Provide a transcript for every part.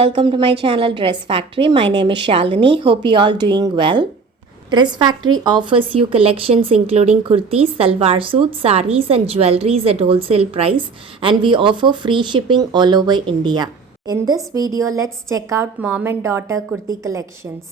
welcome to my channel Dress Factory. My name is Shalini. Hope you all doing well. Dress Factory offers you collections including kurtis, salwar suits, saris and jewelries at wholesale price, and we offer free shipping all over India. In this video, let's check out mom and daughter kurti collections.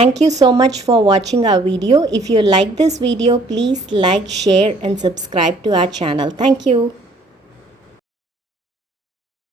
Thank you so much for watching our video. If you like this video, please like, share and subscribe to our channel. Thank you.